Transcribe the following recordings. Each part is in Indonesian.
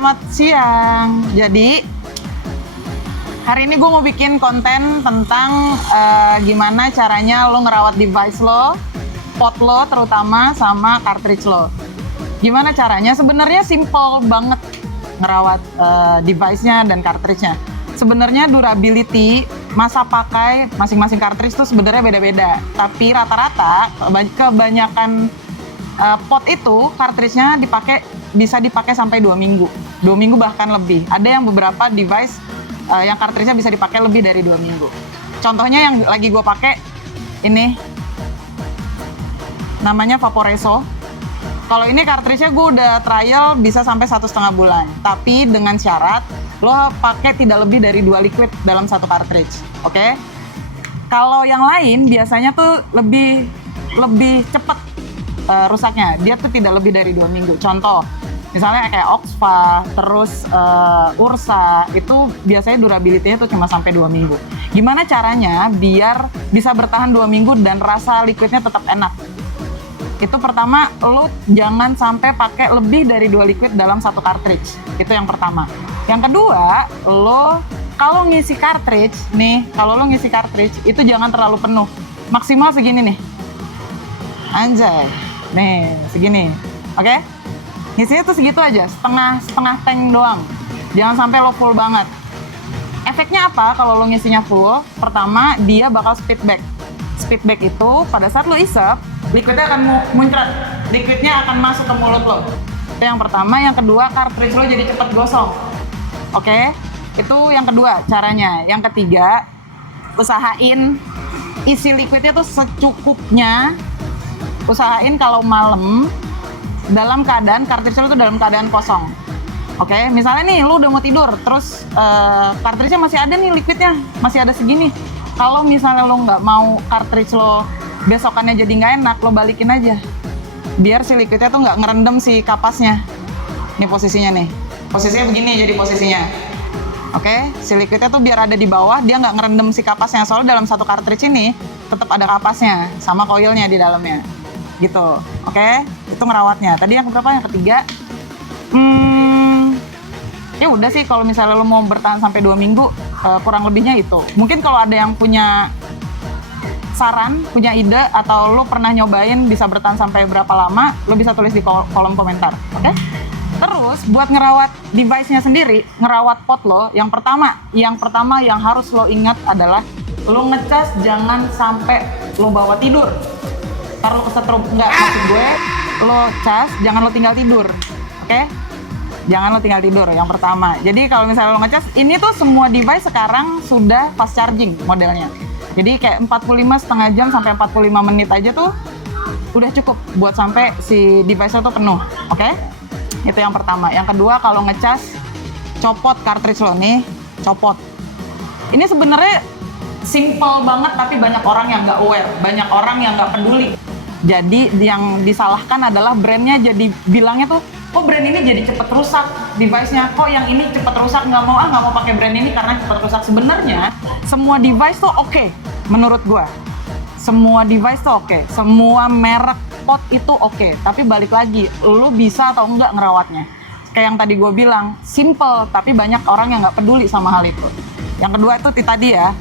Selamat siang. Jadi hari ini gue mau bikin konten tentang gimana caranya lo ngerawat device lo, pot lo terutama, sama cartridge lo. Gimana caranya? Sebenarnya simple banget ngerawat device-nya dan cartridge-nya. Sebenarnya durability, masa pakai masing-masing cartridge itu sebenarnya beda-beda. Tapi rata-rata kebanyakan pot itu cartridge-nya bisa dipakai sampai 2 minggu. 2 minggu bahkan lebih. Ada yang beberapa device yang cartridge-nya bisa dipakai lebih dari 2 minggu. Contohnya yang lagi gue pakai ini namanya Vaporesso. Kalau ini cartridge-nya gue udah trial bisa sampai 1,5 bulan. Tapi dengan syarat lo pakai tidak lebih dari 2 liquid dalam satu cartridge. Oke? Kalau yang lain biasanya tuh lebih cepet rusaknya. Dia tuh tidak lebih dari 2 minggu. Contoh, misalnya kayak Oxfa, terus Ursa, itu biasanya durability-nya tuh cuma sampai 2 minggu. Gimana caranya biar bisa bertahan 2 minggu dan rasa liquidnya tetap enak? Itu pertama, lo jangan sampai pakai lebih dari 2 liquid dalam satu cartridge. Itu yang pertama. Yang kedua, lo kalau ngisi cartridge nih, itu jangan terlalu penuh. Maksimal segini nih. Anjay. Nih, segini. Oke? Ngisinya tuh segitu aja, setengah tank doang. Jangan sampai lo full banget. Efeknya apa kalau lo ngisinya full? Pertama, dia bakal speed back. Speed back itu pada saat lo isep, liquidnya akan muncrat. Liquidnya akan masuk ke mulut lo. Itu yang pertama. Yang kedua, cartridge lo jadi cepet gosong. Oke? Itu yang kedua caranya. Yang ketiga, usahain isi liquidnya tuh secukupnya. Usahain kalau malam dalam keadaan cartridge lo tuh dalam keadaan kosong. Oke, misalnya nih lo udah mau tidur, terus cartridge-nya masih ada nih liquidnya, masih ada segini. Kalau misalnya lo nggak mau cartridge lo besokannya jadi nggak enak, lo balikin aja. Biar si liquidnya tuh nggak ngerendam si kapasnya. Nih posisinya nih. Posisinya begini jadi posisinya. Oke, si liquidnya tuh biar ada di bawah, dia nggak ngerendam si kapasnya. Soalnya dalam satu cartridge ini tetap ada kapasnya sama coilnya di dalamnya. Gitu, oke? Itu ngerawatnya. Tadi yang keberapa? Yang ketiga. Ya udah sih, kalau misalnya lo mau bertahan sampai 2 minggu, kurang lebihnya itu. Mungkin kalau ada yang punya saran, punya ide, atau lo pernah nyobain bisa bertahan sampai berapa lama, lo bisa tulis di kolom komentar, oke? Terus, buat ngerawat device-nya sendiri, ngerawat pot lo, yang pertama yang harus lo ingat adalah lo ngecas jangan sampai lo bawa tidur. Ntar lo kesetrum, enggak, maksud gue lo cas, jangan lo tinggal tidur, oke? Jangan lo tinggal tidur, yang pertama. Jadi kalau misalnya lo ngecas, ini tuh semua device sekarang sudah fast charging modelnya. Jadi kayak 45 jam sampai 45 menit aja tuh udah cukup buat sampai si device-nya tuh penuh, oke? Itu yang pertama. Yang kedua, kalau ngecas, copot cartridge lo nih, copot. Ini sebenarnya simple banget, tapi banyak orang yang nggak aware, banyak orang yang nggak peduli. Jadi yang disalahkan adalah brandnya, jadi bilangnya tuh, kok brand ini jadi cepet rusak device-nya, kok yang ini cepet rusak, nggak mau pakai brand ini karena cepet rusak. Sebenarnya semua device tuh oke, menurut gua. Semua device tuh oke, semua merek pot itu oke, tapi balik lagi, lu bisa atau enggak ngerawatnya. Kayak yang tadi gua bilang, simple, tapi banyak orang yang nggak peduli sama hal itu. Yang kedua itu tadi ya,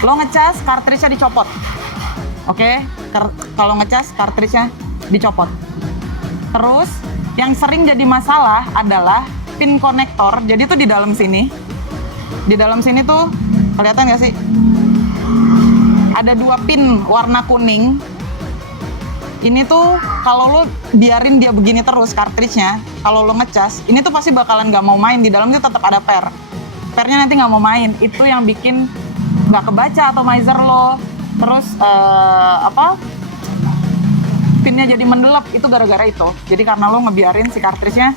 lo ngecas, cartridge-nya dicopot. Oke? Kalau ngecas, cartridge-nya dicopot. Terus, yang sering jadi masalah adalah pin konektor. Jadi tuh di dalam sini. Di dalam sini tuh, kelihatan nggak sih? Ada 2 pin warna kuning. Ini tuh, kalau lo biarin dia begini terus, cartridge-nya, kalau lo ngecas, ini tuh pasti bakalan nggak mau main. Di dalamnya tetap ada per. Pernya nanti nggak mau main. Itu yang bikin nggak kebaca atomizer lo. Terus pinnya jadi mendelap, itu gara-gara itu. Jadi karena lo ngebiarin si cartridge-nya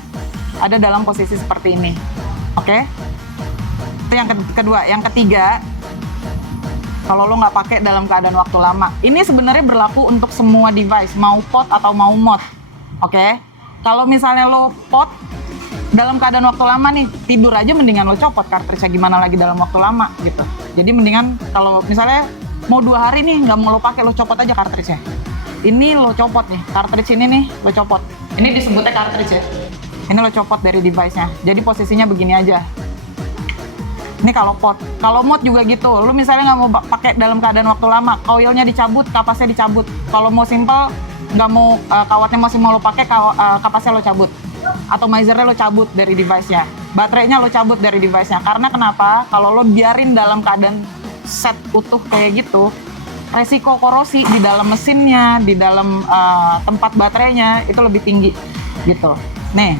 ada dalam posisi seperti ini. Oke? Itu yang kedua. Yang ketiga, kalau lo nggak pakai dalam keadaan waktu lama. Ini sebenarnya berlaku untuk semua device, mau pot atau mau mod. Oke? Kalau misalnya lo pot dalam keadaan waktu lama nih, tidur aja mendingan lo copot cartridge-nya, gimana lagi dalam waktu lama gitu. Jadi mendingan kalau misalnya mau 2 hari nih nggak mau lo pakai, lo copot aja cartridge-nya. Ini lo copot nih, cartridge ini nih lo copot. Ini disebutnya cartridge ya. Ini lo copot dari device-nya. Jadi posisinya begini aja. Ini kalau pot. Kalau mod juga gitu. Lu misalnya nggak mau pakai dalam keadaan waktu lama, coilnya dicabut, kapasnya dicabut. Kalau mau simple, nggak mau kawatnya masih mau lo pakai, kapasnya lo cabut. Atomizer-nya lo cabut dari device-nya. Baterainya lo cabut dari device-nya. Karena kenapa? Kalau lo biarin dalam keadaan set utuh kayak gitu, resiko korosi di dalam mesinnya, di dalam tempat baterainya itu lebih tinggi gitu. Nih,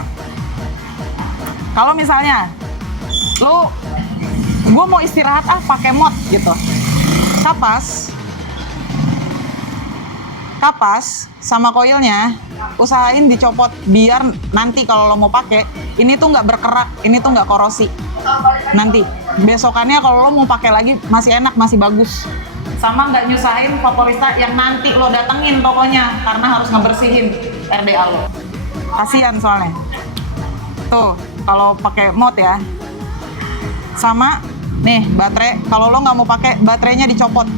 kalau misalnya gue mau istirahat pakai mod gitu, kapas sama koilnya usahain dicopot biar nanti kalau lo mau pakai ini tuh nggak berkerak, ini tuh nggak korosi. Nanti besokannya kalau lo mau pakai lagi masih enak, masih bagus. Sama nggak nyusahin vaporista yang nanti lo datengin tokonya karena harus ngebersihin RDA lo. Kasian soalnya. Tuh kalau pakai mod ya. Sama nih baterai, kalau lo nggak mau pakai baterainya dicopot.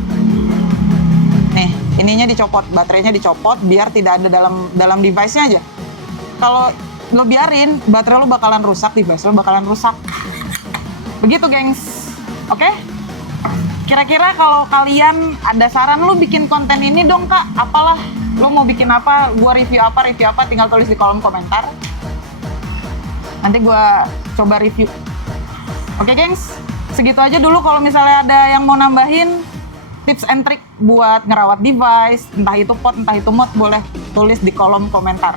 Nih ininya dicopot, baterainya dicopot biar tidak ada dalam device-nya aja. Kalau lo biarin, baterai lo bakalan rusak, device lo bakalan rusak. Begitu gengs. Oke? Kira-kira kalau kalian ada saran lo bikin konten ini dong kak, apalah lo mau bikin apa, gua review apa, tinggal tulis di kolom komentar. Nanti gua coba review. Oke gengs, segitu aja dulu. Kalau misalnya ada yang mau nambahin tips and trick buat ngerawat device, entah itu pot, entah itu mod, boleh tulis di kolom komentar.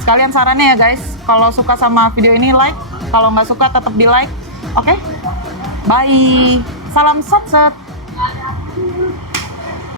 Sekalian sarannya ya guys, kalau suka sama video ini like, kalau nggak suka tetap di like. Oke? Bye! Salam sat-sat!